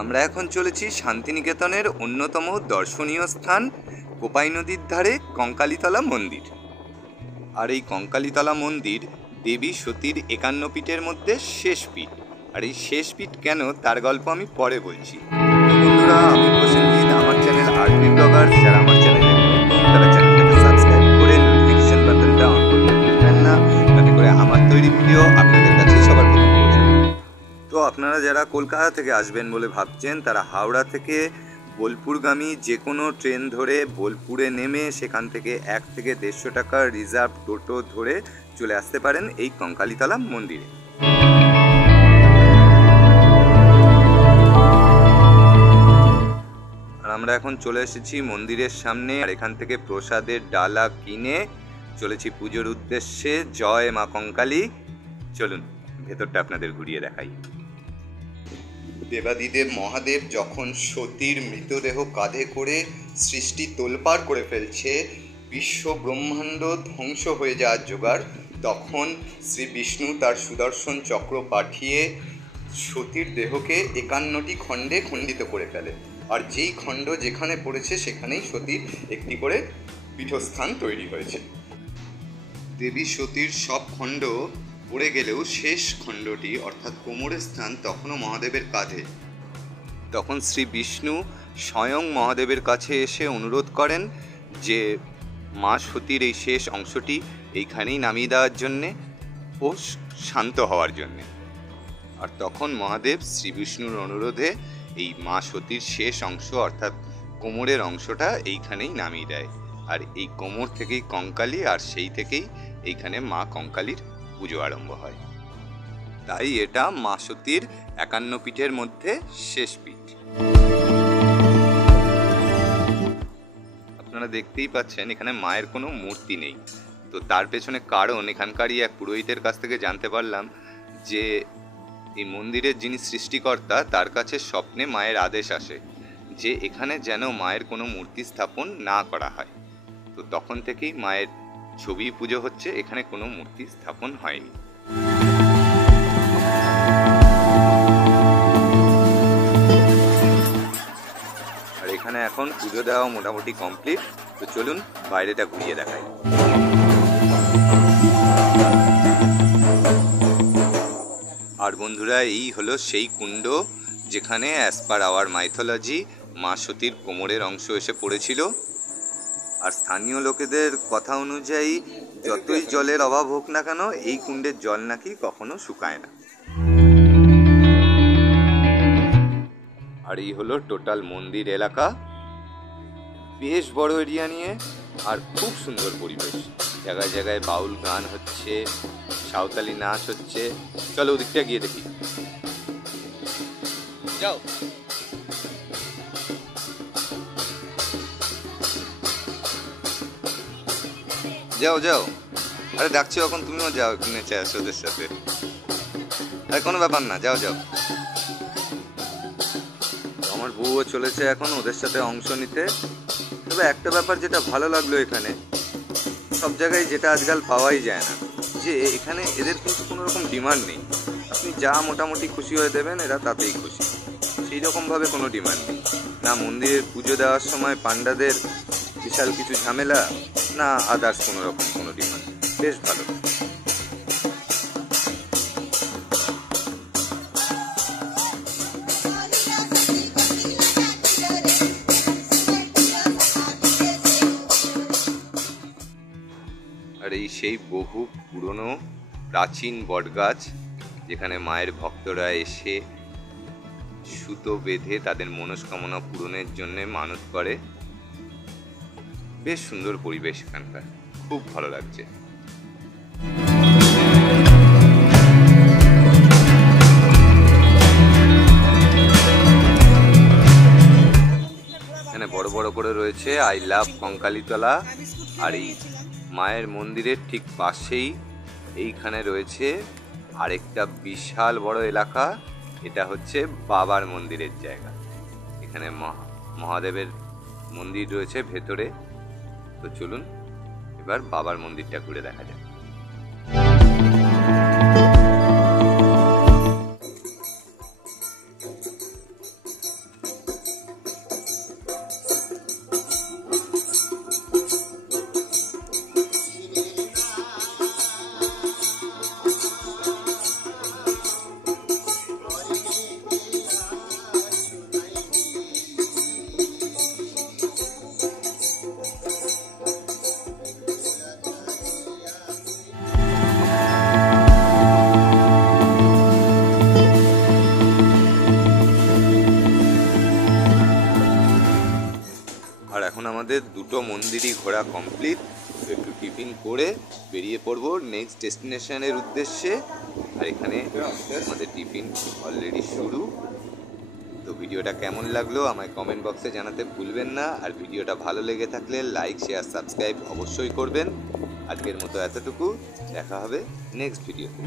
আমরা এখন চলেছি শান্তিনিকেতনের অন্যতম দর্শনীয় স্থান কোপাই নদীর ধারে কঙ্কালীতলা মন্দির। আর এই কঙ্কালীতলা মন্দির দেবী সতীর 51 পীঠের মধ্যে শেষ পীঠ। আর এই শেষ পীঠ কেন তার গল্প আমি পরে বলছি। বন্ধুরা, আমি প্রসেনজিৎ, আমার চ্যানেল আরপি ব্লগার্স। যারা আমার চ্যানেলে নতুন তারা চ্যানেলটাকে সাবস্ক্রাইব করে নোটিফিকেশন বাটনটা অন করতে ভুলবেন না, যাতে করে আমার তৈরি ভিডিও আপনাদের কাছে সবার প্রথম পৌঁছায়। তো আপনারা যারা কলকাতা থেকে আসবেন বলে ভাবছেন, তারা হাওড়া থেকে বোলপুরগামী যে কোনো ট্রেন ধরে বোলপুরে নেমে সেখান থেকে 1 থেকে 150 টাকার রিজার্ভ টোটো ধরে চলে আসতে পারেন এই কঙ্কালীতলা মন্দিরে। আর আমরা এখন চলে এসেছি মন্দিরের সামনে। আর এখান থেকে প্রসাদের ডালা কিনে চলেছি পুজোর উদ্দেশ্যে। জয় মা কঙ্কালী। চলুন ভেতরটা আপনাদের ঘুরিয়ে দেখাই। দেবাদিদেব মহাদেব যখন সতীর মৃতদেহ কাঁধে করে সৃষ্টি তোলপাড় করে ফেলছে, বিশ্ব ব্রহ্মাণ্ড ধ্বংস হয়ে যাওয়ার জোগাড়, তখন শ্রী বিষ্ণু তার সুদর্শন চক্র পাঠিয়ে সতীর দেহকে 51টি খণ্ডে খণ্ডিত করে ফেলে। আর যেই খণ্ড যেখানে পড়েছে সেখানেই সতীর একটি করে পীঠস্থান তৈরি হয়েছে। দেবী সতীর সব খণ্ড পড়ে গেলেও শেষ খণ্ডটি অর্থাৎ কোমরের স্থান তখনও মহাদেবের কাঁধে। তখন শ্রী বিষ্ণু স্বয়ং মহাদেবের কাছে এসে অনুরোধ করেন যে মা সতীর এই শেষ অংশটি এইখানেই নামিয়ে দেওয়ার জন্যে ও শান্ত হওয়ার জন্যে। আর তখন মহাদেব শ্রী বিষ্ণুর অনুরোধে এই মা সতীর শেষ অংশ অর্থাৎ কোমরের অংশটা এইখানেই নামিয়ে দেয়। আর এই কোমর থেকেই কঙ্কালী, আর সেই থেকেই এইখানে মা কঙ্কালীর পুজো আরম্ভ হয়। তাই এটা মা সতীর 51 পীঠের মধ্যে শেষ পীঠ। আপনারা দেখতেই পাচ্ছেন এখানে মায়ের কোনো মূর্তি নেই। তো তার পেছনে কারণ, এখানকারই এক পুরোহিতের কাছ থেকে জানতে পারলাম যে এই মন্দিরের যিনি সৃষ্টিকর্তা তার কাছে স্বপ্নে মায়ের আদেশ আসে যে এখানে যেন মায়ের কোনো মূর্তি স্থাপন না করা হয়। তো তখন থেকেই মায়ের ছবি পুজো হচ্ছে, এখানে কোনো মূর্তি স্থাপন হয়নি। আর এখানে এখন পুজো দেওয়া মোটামুটি কমপ্লিট। তো চলুন বাইরেটা ঘুরিয়ে দেখাই। আর বন্ধুরা, এই হলো সেই কুণ্ড যেখানে অ্যাজ পার আওয়ার মাইথোলজি মা সতীর কোমরের অংশ এসে পড়েছিল। আর স্থানীয় লোকেদের কথা অনুযায়ী যতই জলের অভাব হোক না কেন, এই কুণ্ডের জল নাকি কখনো শুকায় না। আর এই হলো টোটাল মন্দির এলাকা, বেশ বড় এরিয়া নিয়ে আর খুব সুন্দর পরিবেশ। জায়গায় জায়গায় বাউল গান হচ্ছে, সাঁওতালি নাচ হচ্ছে। চলো ওদিকটা গিয়ে দেখি। যাও। যাও যাও, আরে ডাকছি এখন, তুমিও যাও, একটু নেচে আসো ওদের সাথে। আরে কোনো ব্যাপার না, যাও যাও। আমার বউও চলেছে এখন ওদের সাথে অংশ নিতে। তবে একটা ব্যাপার যেটা ভালো লাগলো, এখানে সব জায়গায় যেটা আজকাল পাওয়াই যায় না, যে এখানে এদের কিন্তু কোনো রকম ডিমান্ড নেই। আপনি যা মোটামুটি খুশি হয়ে দেবেন, এরা তাতেই খুশি। সেই রকমভাবে কোনো ডিমান্ড নেই। না মন্দিরের পুজো দেওয়ার সময় পান্ডাদের বিশাল কিছু ঝামেলা, না আদার্স কোনো রকম কোনো ডিমান্ড। বেশ ভালো। আর এই সেই বহু পুরনো প্রাচীন বটগাছ, যেখানে মায়ের ভক্তরা এসে সুতো বেঁধে তাদের মনস্কামনা পূরণের জন্য মানত করে। বেশ সুন্দর পরিবেশ এখানকার, খুব ভালো লাগছে। এখানে বড় বড় করে রয়েছে আই লাভ কঙ্কালীতলা। আর এই মায়ের মন্দিরের ঠিক পাশেই এইখানে রয়েছে আরেকটা বিশাল বড় এলাকা। এটা হচ্ছে বাবার মন্দিরের জায়গা। এখানে মহাদেবের মন্দির রয়েছে ভেতরে। তো চলুন এবার বাবার মন্দিরটা ঘুরে দেখা যাক। আমাদের দুটো মন্দিরই ঘোরা কমপ্লিট। একটু টিফিন করে বেরিয়ে পড়বো নেক্সট ডেস্টিনেশনের উদ্দেশ্যে। আর এখানে আমাদের টিফিন অলরেডি শুরু। তো ভিডিওটা কেমন লাগলো আমায় কমেন্ট বক্সে জানাতে ভুলবেন না। আর ভিডিওটা ভালো লেগে থাকলে লাইক শেয়ার সাবস্ক্রাইব অবশ্যই করবেন। আজকের মতো এতটুকু, দেখা হবে নেক্সট ভিডিওতে।